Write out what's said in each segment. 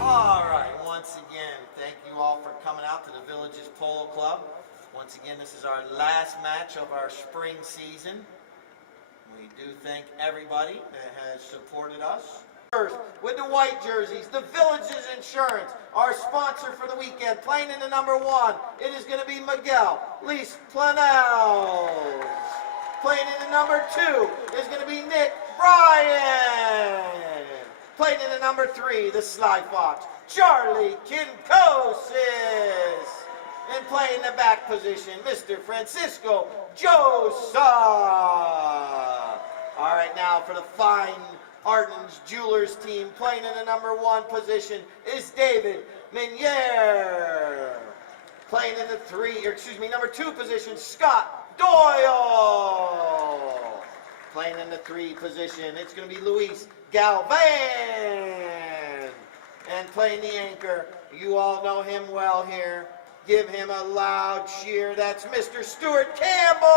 All right, once again, thank you all for coming out to the Villages Polo Club. Once again, this is our last match of our spring season. We do thank everybody that has supported us. First, with the white jerseys, the Villages Insurance, our sponsor for the weekend, playing in the number 1, it is going to be Miguel Lease Planels. Playing in the number 2 is going to be Nick Bryan. Playing in the number 3, the Sly Fox, Charlie Kinkosis. And playing the back position, Mr. Francisco Josa. All right, now for the Fine Artens Jewelers team, playing in the number 1 position is David Minier. Playing in the number 2 position, Scott Doyle. Playing in the 3 position, it's going to be Luis Galvan. And playing the anchor, you all know him well here. Give him a loud cheer. That's Mr. Stuart Campbell.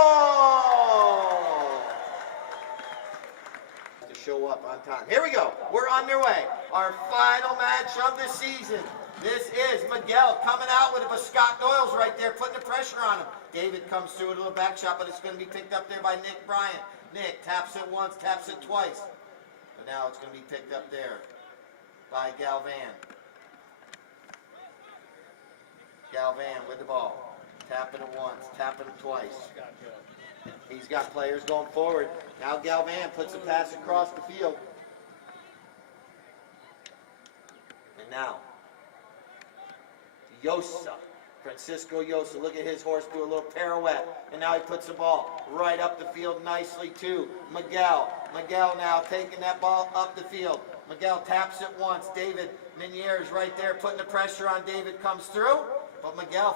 To show up on time. Here we go. We're underway. Our final match of the season. This is Miguel coming out with it, but Scott Doyle's right there putting the pressure on him. David comes through with a little back shot, but it's going to be picked up there by Nick Bryan. Nick taps it once, taps it twice. But now it's going to be picked up there by Galvan. Galvan with the ball. Tapping it once, tapping it twice. He's got players going forward. Now Galvan puts a pass across the field. And now, Yosa. Francisco Yosa, look at his horse do a little pirouette, and now he puts the ball right up the field nicely to Miguel. Miguel now taking that ball up the field. Miguel taps it once. David Minier is right there putting the pressure on. David comes through, but Miguel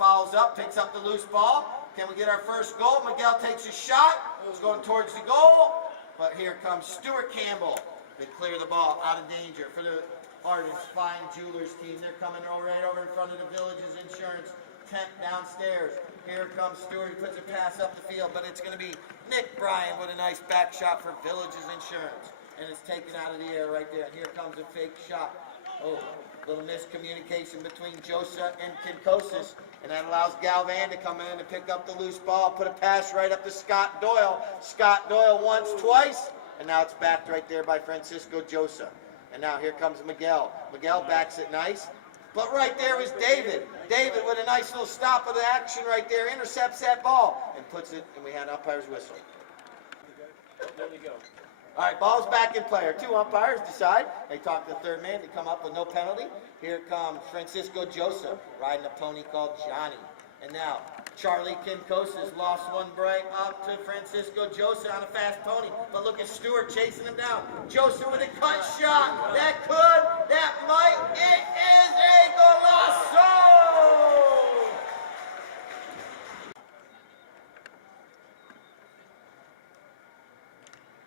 follows up, picks up the loose ball. Can we get our first goal? Miguel takes a shot. It's going towards the goal, but here comes Stuart Campbell. They clear the ball out of danger for the Artens Fine Jewelers team. They're coming right over in front of the Villages Insurance tent downstairs. Here comes Stewart. He puts a pass up the field, but it's going to be Nick Bryan with a nice back shot for Villages Insurance. And it's taken out of the air right there. And here comes a fake shot. Oh, little miscommunication between Josa and Kinkosis. And that allows Galvan to come in and pick up the loose ball, put a pass right up to Scott Doyle. Scott Doyle once, twice, and now it's backed right there by Francisco Josa. And now here comes Miguel. Miguel backs it nice. But right there is David. David with a nice little stop of the action right there. Intercepts that ball and puts it, and we had umpire's whistle. There we go. All right, ball's back in play. Our 2 umpires decide. They talk to the 3rd man to come up with no penalty. Here comes Francisco Josa riding a pony called Johnny. And now Charlie Kinkosis lost one break up to Francisco Josa on a fast pony. But look at Stewart chasing him down. Josa with a cut shot. That could, that might. It is a golazo!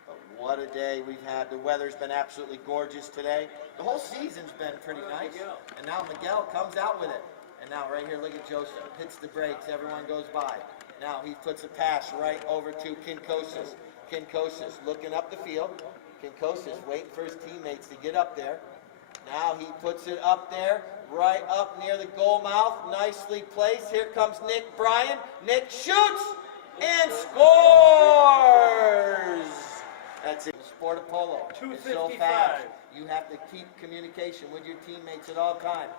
But what a day we've had. The weather's been absolutely gorgeous today. The whole season's been pretty nice. And now Miguel comes out with it. And now right here, look at Joseph. Hits the brakes. Everyone goes by. Now he puts a pass right over to Kinkosis. Kinkosis looking up the field. Kinkosis waiting for his teammates to get up there. Now he puts it up there, right up near the goal mouth. Nicely placed. Here comes Nick Bryan. Nick shoots and scores! That's it. The sport of polo. It's so fast. You have to keep communication with your teammates at all times.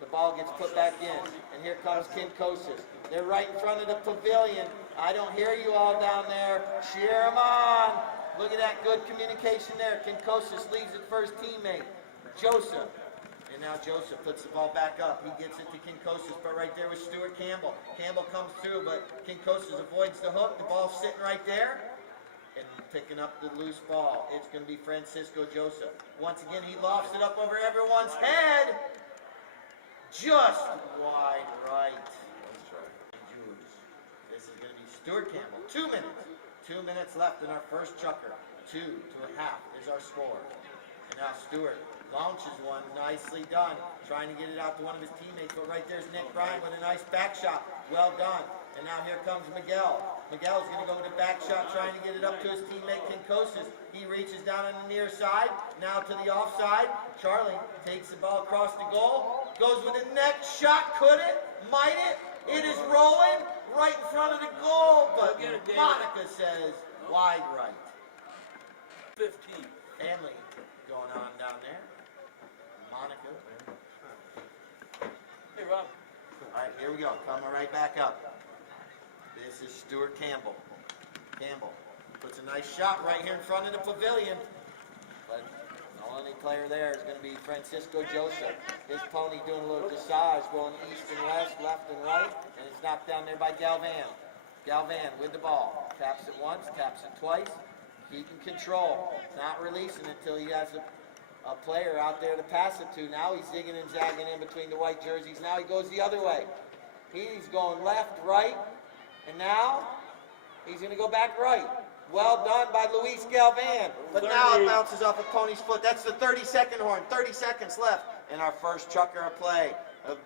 The ball gets put back in, and here comes Kinkosis. They're right in front of the pavilion. I don't hear you all down there. Cheer them on. Look at that good communication there. Kinkosis leaves it for his teammate, Joseph. And now Joseph puts the ball back up. He gets it to Kinkosis, but right there was Stuart Campbell. Campbell comes through, but Kinkosis avoids the hook. The ball's sitting right there. And picking up the loose ball, it's going to be Francisco Joseph. Once again, he lofts it up over everyone's head. Just wide right. This is going to be Stuart Campbell. 2 minutes. 2 minutes left in our first chukker. 2 to a half is our score. And now Stuart launches one. Nicely done. Trying to get it out to one of his teammates. But right there's Nick Bryan with a nice back shot. Well done. And now here comes Miguel. Miguel's going to go with a back shot, trying to get it up to his teammate, Kinkosis. He reaches down on the near side, now to the offside. Charlie takes the ball across the goal, goes with a next shot, could it? Might it? It is rolling right in front of the goal, but Monica says wide right. 15. Family going on down there. Monica. Hey, Rob. All right, here we go. Coming right back up. This is Stuart Campbell. Campbell puts a nice shot right here in front of the pavilion. But the only player there is going to be Francisco Joseph. His pony doing a little dressage, going east and west, left and right, and it's knocked down there by Galvan. Galvan with the ball. Taps it once, taps it twice. Keeping control. Not releasing it until he has a player out there to pass it to. Now he's zigging and zagging in between the white jerseys. Now he goes the other way. He's going left, right, and now he's going to go back right. Well done by Luis Galvan. But now it bounces off a pony's foot. That's the 30-second horn. 30 seconds left in our first chucker of play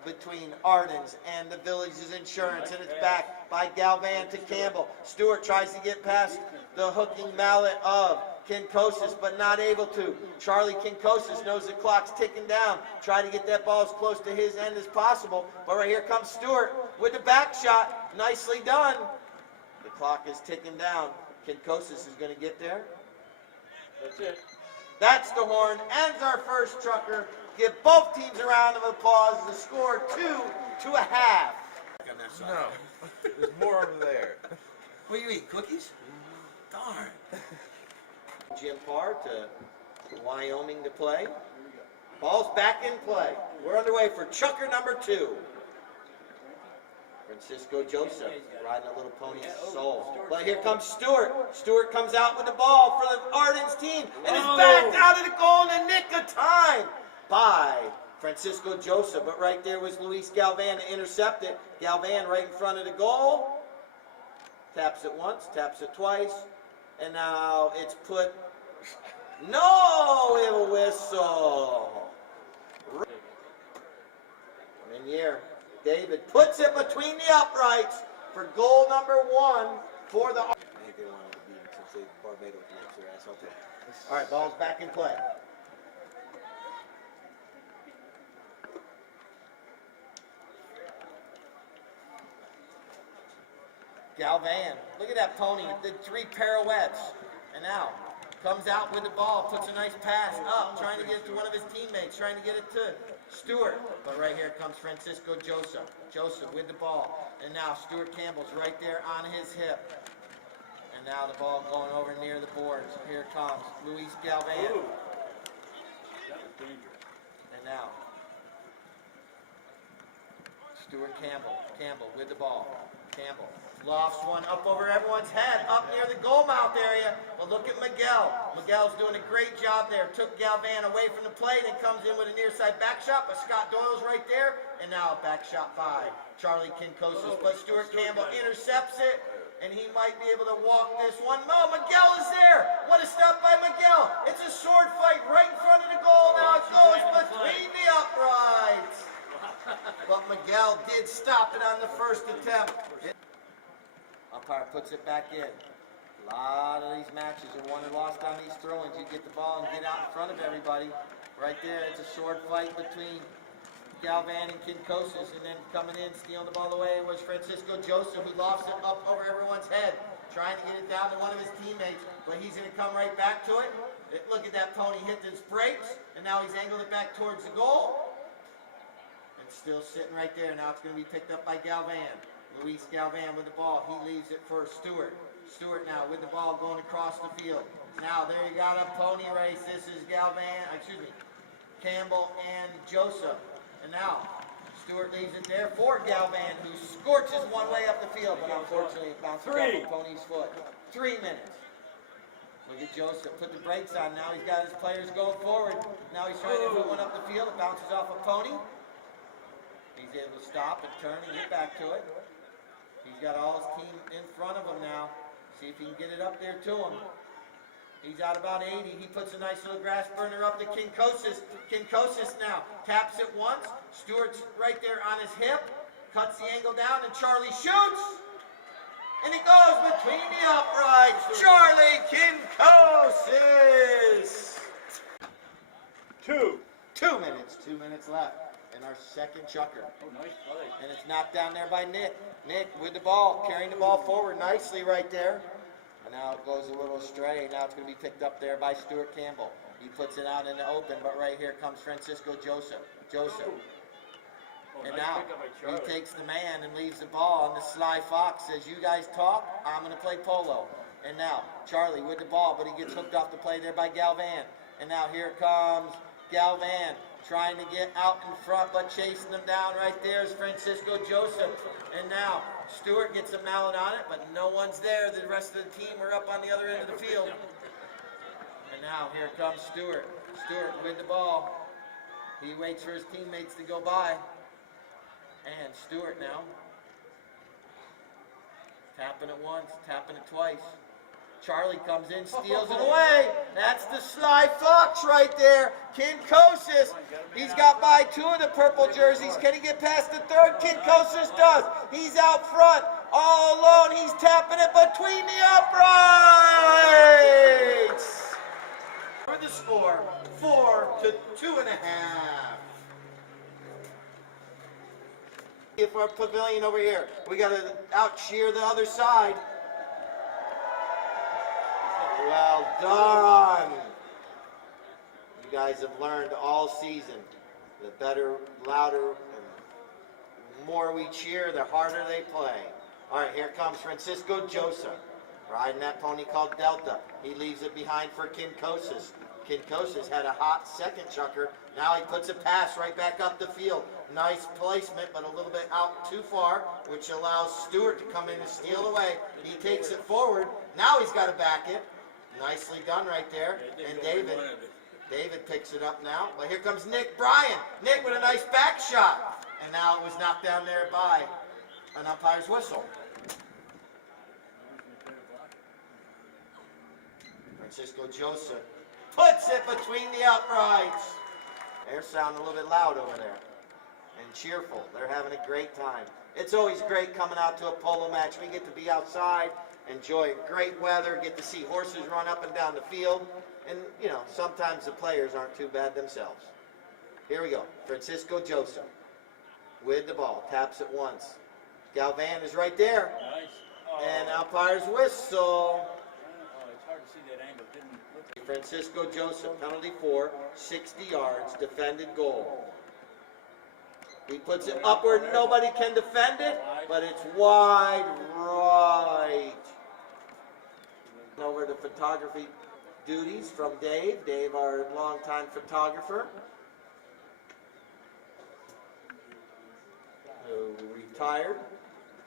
between Arden's and the Village's Insurance. And it's back by Galvan to Campbell. Stewart tries to get past the hooking mallet of Kinkosis, but not able to. Charlie Kinkosis knows the clock's ticking down. Try to get that ball as close to his end as possible. But right here comes Stewart with the back shot. Nicely done. The clock is ticking down. Kinkosis is going to get there. That's it. That's the horn. Ends our first trucker. Give both teams a round of applause. The score 2-2.5. No, there's more over there. What do you eat? Cookies? Darn. Jim Parr to Wyoming to play. Ball's back in play. We're underway for chucker number 2. Francisco Joseph riding a little pony's soul. But here comes Stewart. Stewart comes out with the ball for the Arden's team and is backed out of the goal in the nick of time by Francisco Joseph. But right there was Luis Galvan to intercept it. Galvan right in front of the goal. Taps it once, taps it twice. And now it's put. No! We have a whistle. Menier. David puts it between the uprights for goal number 1 for the. I think they wanted to beat him since they Barbados knocks their ass up there. All right, ball's back in play. Galvan, look at that pony, the 3 pirouettes, and now comes out with the ball, puts a nice pass up, trying to get it to one of his teammates, trying to get it to Stewart. But right here comes Francisco Joseph. Joseph with the ball. And now Stuart Campbell's right there on his hip. And now the ball going over near the boards. Here comes Luis Galvan. And now Stuart Campbell. Campbell with the ball. Campbell lofts one up over everyone's head, up near the goal mouth area. But look at Miguel. Miguel's doing a great job there. Took Galvan away from the plate and comes in with a near side back shot. But Scott Doyle's right there. And now a back shot by Charlie Kinkosis. But Stuart Campbell intercepts it. And he might be able to walk this one. No, Miguel is there. What a stop by Miguel. It's a sword fight right in front of the goal. Now it goes between the uprights. But Miguel did stop it on the first attempt. Umpire puts it back in. A lot of these matches are won and lost on these throw-ins. You get the ball and get out in front of everybody. Right there, it's a sword fight between Galvan and Kinkosis, and then coming in, stealing the ball away was Francisco Joseph, who lofts it up over everyone's head, trying to get it down to one of his teammates, but he's going to come right back to it. Look at that pony hit his brakes, and now he's angled it back towards the goal. It's still sitting right there. Now it's going to be picked up by Galvan. Luis Galvan with the ball. He leaves it for Stewart. Stewart now with the ball going across the field. Now there you got a pony race. This is Campbell and Joseph. And now Stewart leaves it there for Galvan, who scorches one way up the field, but unfortunately it bounces off a pony's foot. 3 minutes. Look at Joseph. Put the brakes on. Now he's got his players going forward. Now he's trying to put one up the field. It bounces off a pony. He's able to stop and turn and get back to it. He's got all his team in front of him now. See if he can get it up there to him. He's out about 80. He puts a nice little grass burner up to Kinkosis. Kinkosis now taps it once. Stewart's right there on his hip. Cuts the angle down and Charlie shoots. And it goes between the uprights. Charlie Kinkosis. 2. 2 minutes. 2 minutes left. And our second chucker. Oh, nice play. And it's knocked down there by Nick. Nick with the ball, carrying the ball forward nicely right there. And now it goes a little astray. Now it's going to be picked up there by Stuart Campbell. He puts it out in the open, but right here comes Francisco Joseph. Oh, And nice now pick up by he Charlie. takes the man and leaves the ball. And the Sly Fox says, you guys talk, I'm going to play polo. And now Charlie with the ball, but he gets hooked off the play there by Galvan. And now here comes Galvan trying to get out in front, but chasing them down right there is Francisco Joseph. And now Stewart gets a mallet on it, but no one's there. The rest of the team are up on the other end of the field. And now here comes Stewart. Stewart with the ball. He waits for his teammates to go by. And Stewart now. Tapping it once, tapping it twice. Charlie comes in, steals it away. That's the Sly Fox right there. Kinkosis. He's got by 2 of the purple jerseys. Can he get past the third? Kinkosis does. He's out front, all alone. He's tapping it between the uprights. For the score, 4 to 2.5. If our pavilion over here, we got to out-cheer the other side. Well done. You guys have learned all season. The better, louder, and more we cheer, the harder they play. All right, here comes Francisco Joseph, riding that pony called Delta. He leaves it behind for Kinkosis. Kinkosis had a hot second chucker. Now he puts a pass right back up the field. Nice placement, but a little bit out too far, which allows Stewart to come in and steal away. He takes it forward. Now he's got to back it. Nicely done right there. And David picks it up now. But here comes Nick Bryan. Nick with a nice back shot. And now it was knocked down there by an umpire's whistle. Francisco Joseph puts it between the uprights. They're sounding a little bit loud over there and cheerful. They're having a great time. It's always great coming out to a polo match. We get to be outside, enjoy great weather, get to see horses run up and down the field. And, you know, sometimes the players aren't too bad themselves. Here we go. Francisco Joseph with the ball. Taps it once. Galvan is right there. Nice. Oh. And umpire's whistle. Oh, it's hard to see that angle. Didn't look. Francisco Joseph, penalty 4, 60 yards, defended goal. He puts it upward, nobody can defend it, but it's wide right. Over to photography duties from Dave. Dave, our longtime photographer, who retired.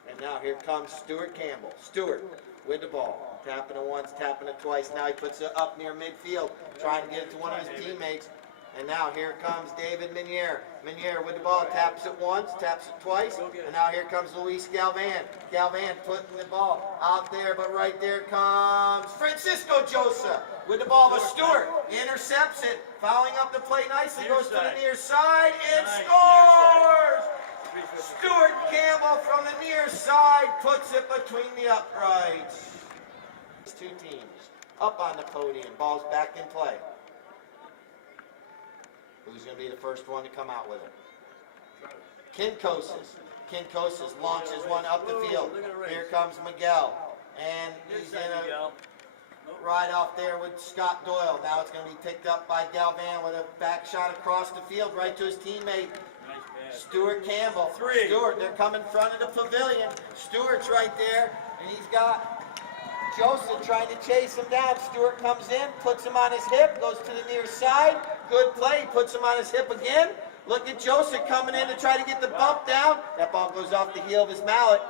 And now here comes Stuart Campbell. Stuart with the ball. Tapping it once, tapping it twice. Now he puts it up near midfield, trying to get it to one of his teammates. And now here comes David Minier. Minier with the ball, taps it once, taps it twice. And now here comes Luis Galvan. Galvan putting the ball out there, but right there comes Francisco Joseph with the ball. But Stewart intercepts it, fouling up the play nicely, goes to the near side and scores! Stuart Campbell from the near side puts it between the uprights. Two teams up on the podium, ball's back in play. Who's going to be the first one to come out with it? Kinkosis. Kinkosis launches one up the field. Here comes Miguel. And he's going to ride off there with Scott Doyle. Now it's going to be picked up by Galvan with a back shot across the field right to his teammate. Stuart Campbell. Stuart, they're coming in front of the pavilion. Stuart's right there, and he's got Joseph trying to chase him down. Stuart comes in, puts him on his hip, goes to the near side. Good play, puts him on his hip again. Look at Joseph coming in to try to get the bump down. That ball goes off the heel of his mallet.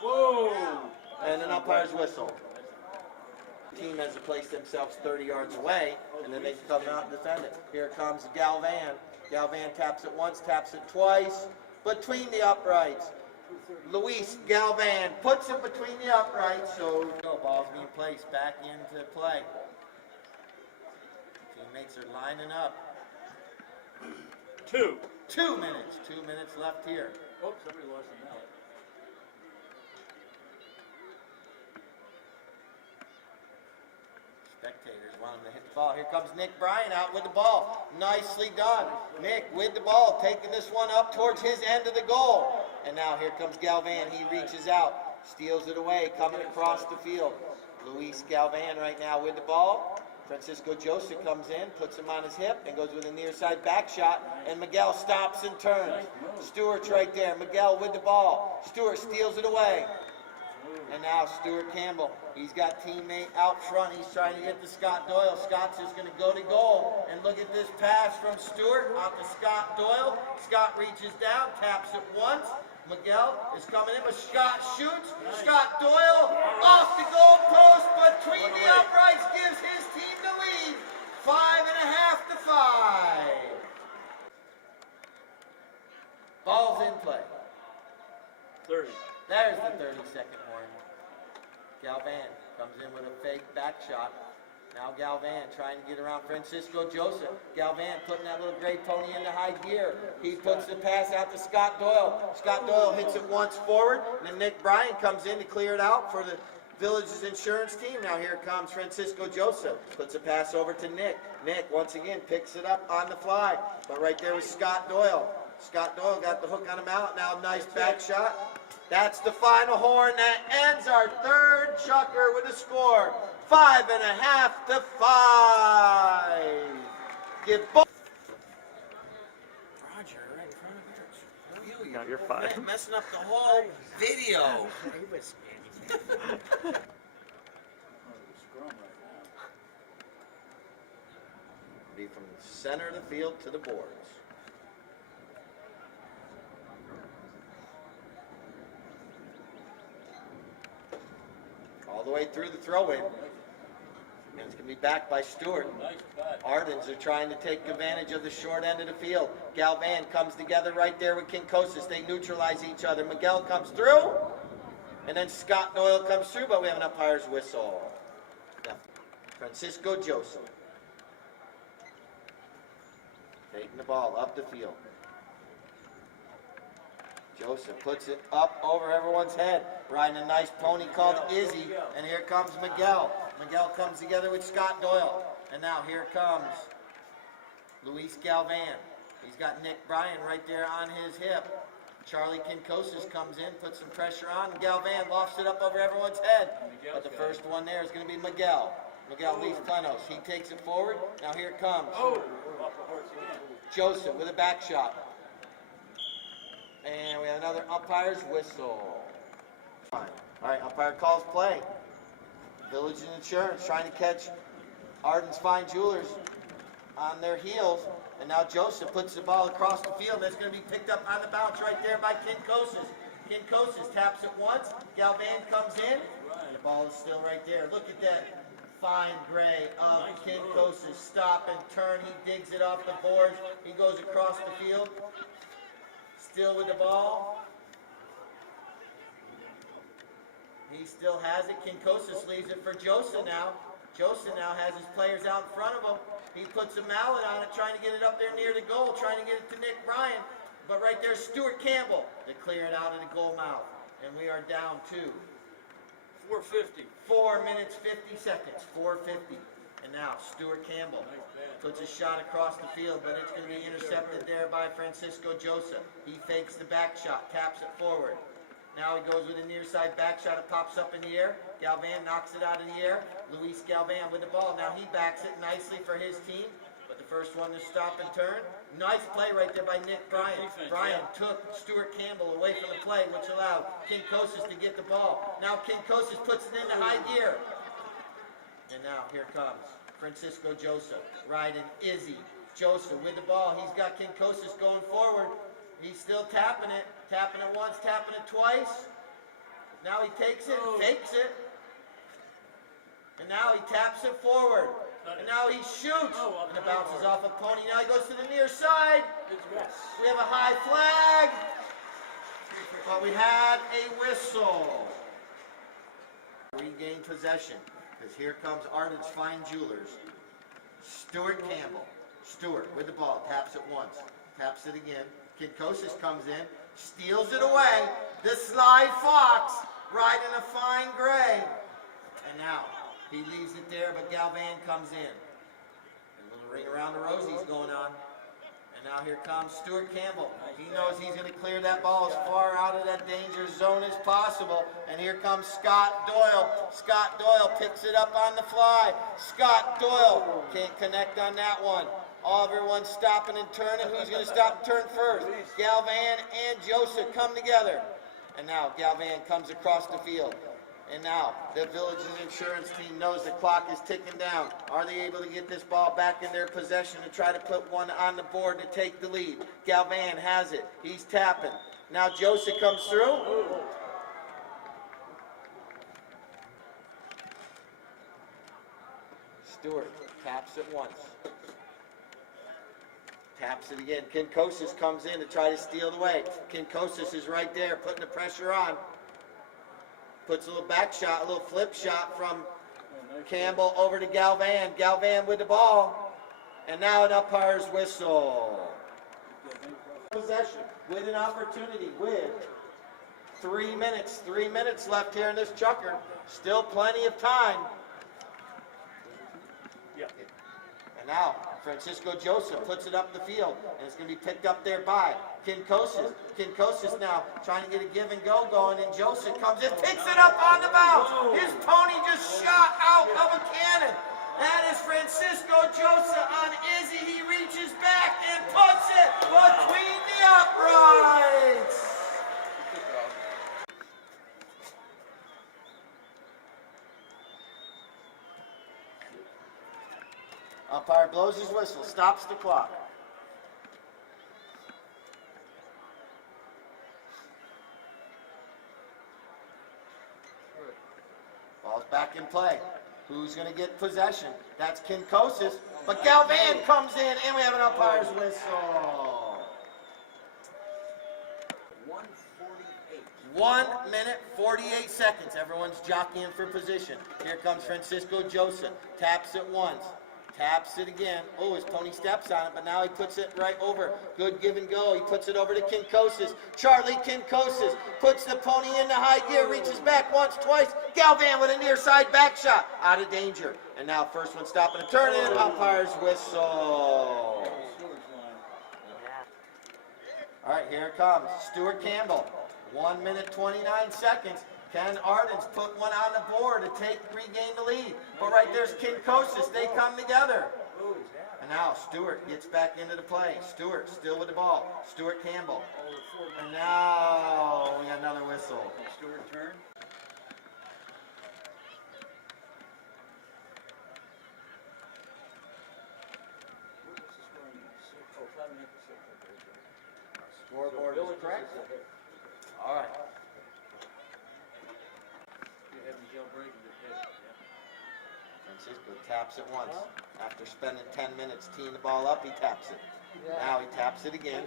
Whoa! And an umpire's whistle. The team has to place themselves 30 yards away, and then they can come out and defend it. Here comes Galvan. Galvan taps it once, taps it twice. Between the uprights. Luis Galvan puts it between the uprights, so ball's being placed back into play. Teammates are lining up. 2. 2 minutes. 2 minutes left here. Oh, somebody lost the mallet. Ball. Here comes Nick Bryan out with the ball. Nicely done. Nick with the ball, taking this one up towards his end of the goal. And now here comes Galvan. He reaches out, steals it away, coming across the field. Luis Galvan right now with the ball. Francisco Joseph comes in, puts him on his hip, and goes with a near side back shot. And Miguel stops and turns. Stewart's right there. Miguel with the ball. Stewart steals it away. And now Stuart Campbell, he's got teammate out front. He's trying to get to Scott Doyle. Scott's just going to go to goal. And look at this pass from Stewart out to Scott Doyle. Scott reaches down, taps it once. Miguel is coming in, but Scott shoots. Scott Doyle off the goal post, between the uprights, gives his team the lead. 5.5 to 5. Ball's in play. 30. There's the 30-second horn. Galvan comes in with a fake back shot. Now Galvan trying to get around Francisco Joseph. Galvan putting that little gray pony into high gear. He puts the pass out to Scott Doyle. Scott Doyle hits it once forward, and then Nick Bryan comes in to clear it out for the Village's insurance team. Now here comes Francisco Joseph. Puts a pass over to Nick. Nick once again picks it up on the fly. But right there was Scott Doyle. Scott Doyle got the hook on him out. Now nice back shot. That's the final horn. That ends our third chukker with a score. 5.5 to 5. Give both. Roger, right in front of yours. No, you're fine. Messing up the whole video. Oh, it's scrum right now. Be from the center of the field to the boards. All the way through the throw-in. And it's going to be backed by Stewart. Nice bat. Ardens are trying to take advantage of the short end of the field. Galvan comes together right there with Kinkosis. They neutralize each other. Miguel comes through. And then Scott Doyle comes through, but we have an umpire's whistle. Now, Francisco Joseph. Taking the ball up the field. Joseph puts it up over everyone's head. Riding a nice pony called Izzy. And here comes Miguel. Miguel comes together with Scott Doyle. And now here comes Luis Galvan. He's got Nick Bryan right there on his hip. Charlie Kinkosis comes in, puts some pressure on, and Galvan lofts it up over everyone's head. But the first one there is going to be Miguel. Miguel leaves Plenos. He takes it forward. Now here it comes. Off the horse again. Joseph with a back shot. And we have another umpire's whistle. Fine. All right, umpire calls play. Village and Insurance trying to catch Arden's Fine Jewelers on their heels. And now Joseph puts the ball across the field. That's going to be picked up on the bounce right there by Kinkosis. Kinkosis taps it once. Galvan comes in. The ball is still right there. Look at that fine gray of Kinkosis. Stop and turn. He digs it off the boards. He goes across the field. Still with the ball. He still has it. Kinkosis leaves it for Joseph now. Joseph now has his players out in front of him. He puts a mallet on it, trying to get it up there near the goal, trying to get it to Nick Bryan. But right there's Stuart Campbell to clear it out of the goal mouth. And we are down to 450. 4 minutes, 50 seconds. 4:50. And now Stuart Campbell puts a shot across the field, but it's going to be intercepted there by Francisco Joseph. He fakes the back shot, taps it forward. Now he goes with a near side back shot. It pops up in the air. Galvan knocks it out of the air. Luis Galvan with the ball. Now he backs it nicely for his team. But the first one to stop and turn. Nice play right there by Nick Bryan. Bryan took Stuart Campbell away from the play, which allowed Kinkosis to get the ball. Now Kinkosis puts it into high gear. And now here comes Francisco Joseph riding Izzy. Joseph with the ball. He's got Kinkosis going forward. He's still tapping it once, tapping it twice. Now he takes it, fakes it. And now he taps it forward. And now he shoots. And it bounces off a pony. Now he goes to the near side. We have a high flag. But we had a whistle. Regain possession. Because here comes Arden's Fine Jewelers. Stuart Campbell. Stuart with the ball. Taps it once. Taps it again. Kinkosis comes in, steals it away. The Sly Fox riding a fine gray. And now he leaves it there, but Galvan comes in. Now here comes Stuart Campbell. He knows he's going to clear that ball as far out of that danger zone as possible. And here comes Scott Doyle. Scott Doyle picks it up on the fly. Scott Doyle can't connect on that one. All everyone's stopping and turning. Who's going to stop and turn first? Galvan and Joseph come together. And now Galvan comes across the field. And now the Village's insurance team knows the clock is ticking down. Are they able to get this ball back in their possession and try to put one on the board to take the lead? Galvan has it. He's tapping. Now Joseph comes through. Stewart taps it once. Taps it again. Kinkosis comes in to try to steal it away. Kinkosis is right there putting the pressure on. Puts a little back shot, a little flip shot from Campbell over to Galvan. Galvan with the ball. And now an umpire's whistle. Possession with an opportunity with 3 minutes. 3 minutes left here in this chukker. Still plenty of time. Yeah. And now Francisco Joseph puts it up the field. And it's going to be picked up there by Kinkosis. Kinkosis now trying to get a give and go going, and Joseph comes in, picks it up on the bounce. His pony just shot out of a cannon. That is Francisco Joseph on Izzy. He reaches back and puts it between the uprights. Umpire blows his whistle, stops the clock. Ball's back in play. Who's going to get possession? That's Kinkosis. But Galvan comes in, and we have an umpire's whistle. 1:48. 1 minute, 48 seconds. Everyone's jockeying for position. Here comes Francisco Joseph. Taps it once. Taps it again. Oh, his pony steps on it, but now he puts it right over. Good give and go. He puts it over to Kinkosis. Charlie Kinkosis puts the pony into high gear, reaches back once, twice. Galvan with a near side back shot. Out of danger. And now first one stopping and turning. Umpire's whistle. All right, here it comes. Stuart Campbell. 1 minute, 29 seconds. Ken Ardens put one on the board to regain the lead. But right there's Kinkosis. They come together. And now Stewart gets back into the play. Stewart still with the ball. Stuart Campbell. And now we got another whistle. Stewart turn. Scoreboard is correct. All right. Francisco taps it once. After spending 10 minutes teeing the ball up, he taps it. Now he taps it again.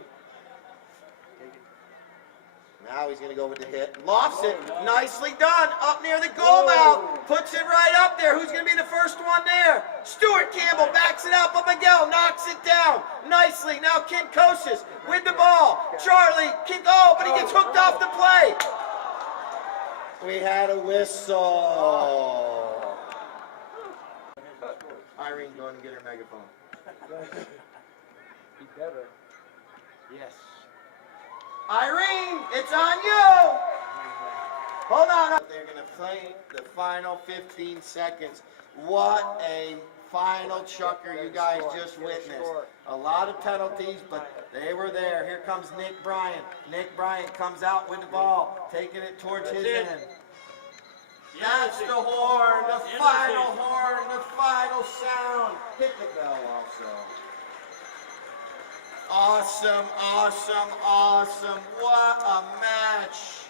Now he's going to go with the hit. Lofts it. Nicely done. Up near the goal mouth. Puts it right up there. Who's going to be the first one there? Stuart Campbell backs it out, but Miguel knocks it down nicely. Now Kinkosis with the ball. Charlie, but he gets hooked off the play. We had a whistle. Irene, go and get her megaphone. Be better. Yes. Irene, it's on you. Hold on. They're going to play the final 15 seconds. What a final chukker you guys just witnessed. A lot of penalties, but they were there. Here comes Nick Bryan. Nick Bryan comes out with the ball, taking it towards his end. That's the horn, the final sound. Hit the bell also. Awesome, awesome, awesome. What a match.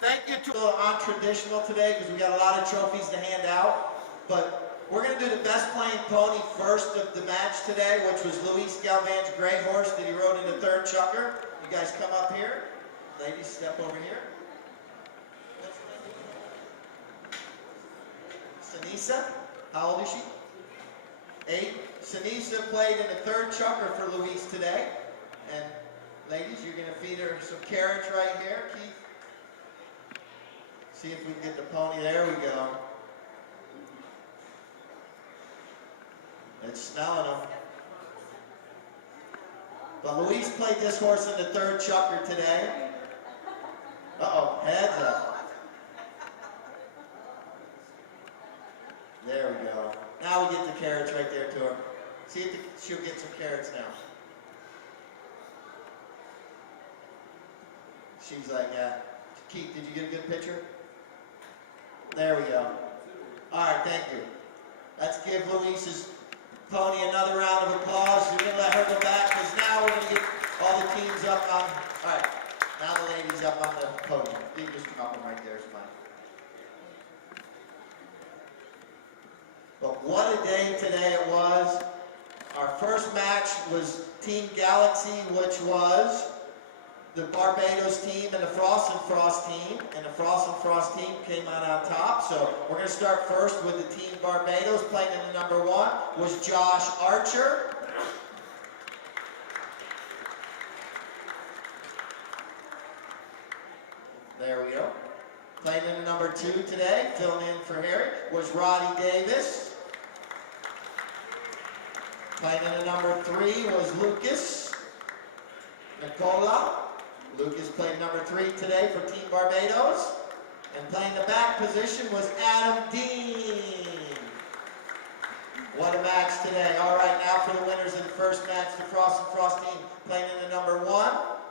Thank you to untraditional today because we got a lot of trophies to hand out. But we're going to do the best playing pony first of the match today, which was Luis Galvan's gray horse that he rode in the third chukker. You guys come up here. Ladies, step over here. Sinisa, how old is she? 8. Sinisa played in the third chukker for Luis today. And ladies, you're going to feed her some carrots right here. Keith, see if we can get the pony. There we go. It's smelling them. But Luis played this horse in the third chukker today. Uh-oh, heads up. There we go. Now we get the carrots right there to her. See if she'll get some carrots now. She's like, Keith, did you get a good picture? There we go. All right, thank you. Let's give Luis's pony another round of applause. We're going to let her go back because now we're going to get all the teams up on, all right, now the ladies up on the podium. You can just drop them right there, it's fine. But what a day today it was. Our first match was Team Galaxy, which was the Barbados team and the Frost and Frost team. And the Frost and Frost team came out on top. So we're going to start first with the Team Barbados. Playing in the number 1 was Josh Archer. There we go. Playing in the number 2 today, filling in for Harry, was Roddy Davis. Playing in the number 3 was Lucas Nicola. Lucas played number 3 today for Team Barbados. And playing the back position was Adam Dean. What a match today. All right, now for the winners of the first match, the Frost and Frost team. Playing in the number 1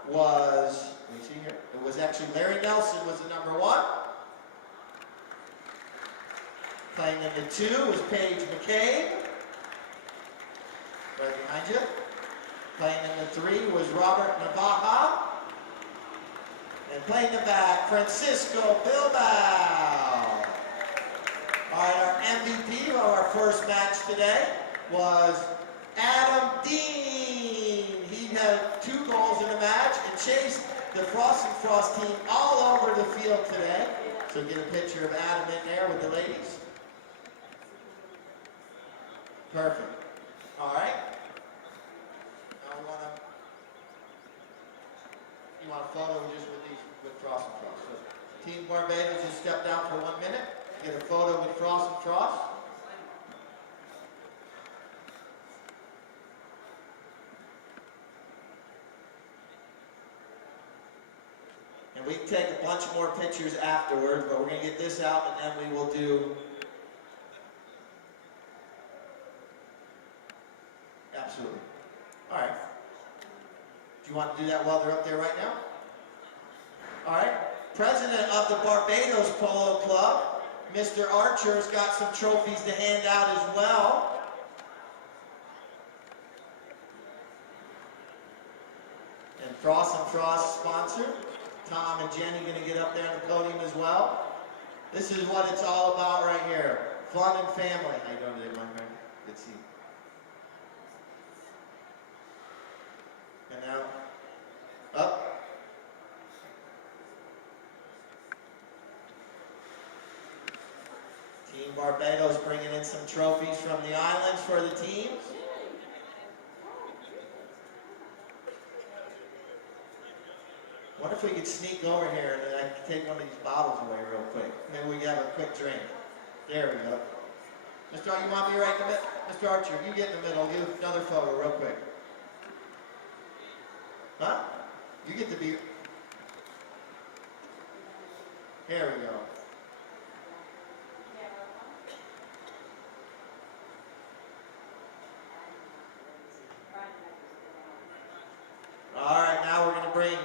was, let me see here, it was actually Larry Nelson was the number 1. Playing in the 2 was Paige McCabe. Right behind you. Playing in the 3 was Robert Navaja. And playing the back, Francisco Bilbao. All right, our MVP of our first match today was Adam Dean. He had 2 goals in the match and chased the Frost and Frost team all over the field today. So get a picture of Adam in there with the ladies. Perfect. All right. Now you want a photo just with these, with Frost and Frost. So Team Barbados just step down for 1 minute. Get a photo with Frost and Frost. And we can take a bunch more pictures afterwards, but we're going to get this out and then we will do. Absolutely. All right. Do you want to do that while they're up there right now? All right. President of the Barbados Polo Club, Mr. Archer's got some trophies to hand out as well. And Frost sponsor. Tom and Jenny going to get up there on the podium as well. This is what it's all about right here. Fun and family. How you doing today, my friend? Good to see you. And now, up. Team Barbados bringing in some trophies from the islands for the teams. What if we could sneak over here and I could take one of these bottles away real quick? Maybe we can have a quick drink. There we go. Mr. Archer, you want me right in the middle? Mr. Archer, you get in the middle. Give another photo real quick. Huh? You get to be... There we go. All right, now we're going to bring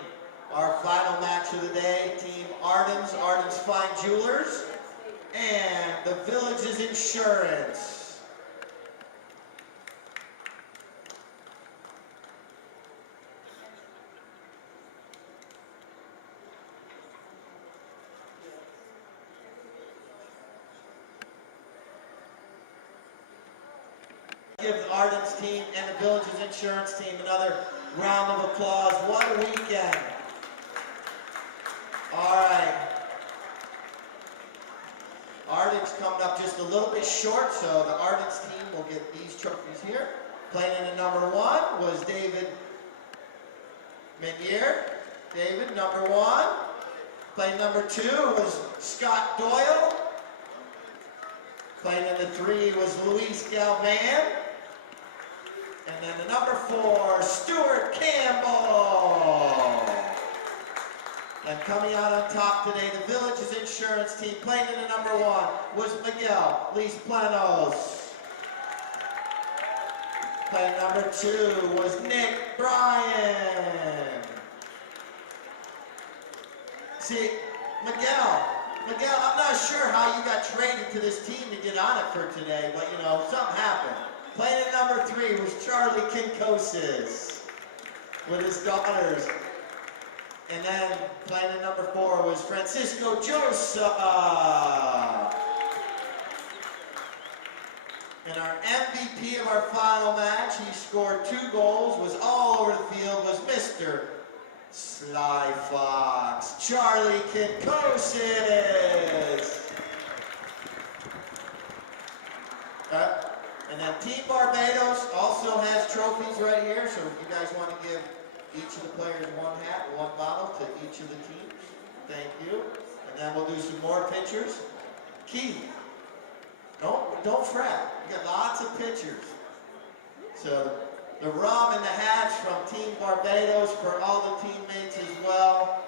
our final match of the day, Team Arden's Fine Jewelers, and the Village's Insurance. Give the Arden's team and the Village's Insurance team another round of applause. What a weekend. All right. Arden's coming up just a little bit short, so the Arden's team will get these trophies here. Playing in the number 1 was David Menier. David, number 1. Playing number 2 was Scott Doyle. Playing in the 3 was Luis Galvan. And then the number 4, Stuart Campbell. And coming out on top today, the Village's insurance team, playing in the number 1, was Miguel Lis Planos. Playing number 2 was Nick Bryan. See, Miguel, I'm not sure how you got traded to this team to get on it for today, but you know, something happened. Playing in number 3 was Charlie Kinkosis with his daughters. And then playing in number 4 was Francisco Josa. And our MVP of our final match, he scored 2 goals, was all over the field, was Mr. Sly Fox, Charlie Kinkosis. And then Team Barbados also has trophies right here, so if you guys want to give each of the players 1 hat, 1 bottle to each of the teams, thank you. And then we'll do some more pictures. Keith, don't fret, you got lots of pictures. So the rum and the hats from Team Barbados for all the teammates as well.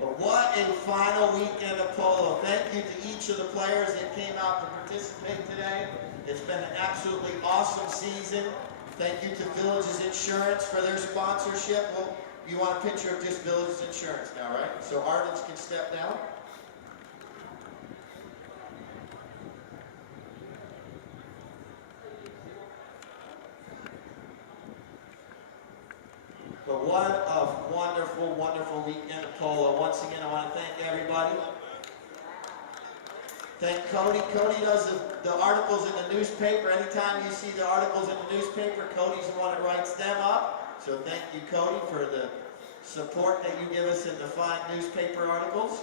But what a final weekend of polo. Thank you to each of the players that came out to participate today. It's been an absolutely awesome season. Thank you to Village's Insurance for their sponsorship. Well, you want a picture of just Village's Insurance now, right? So Ardens can step down. But what a wonderful, wonderful weekend of polo. Once again, I want to thank everybody. Thank Cody. Cody does the articles in the newspaper. Anytime you see the articles in the newspaper, Cody's the one that writes them up. So thank you, Cody, for the support that you give us in the fine newspaper articles.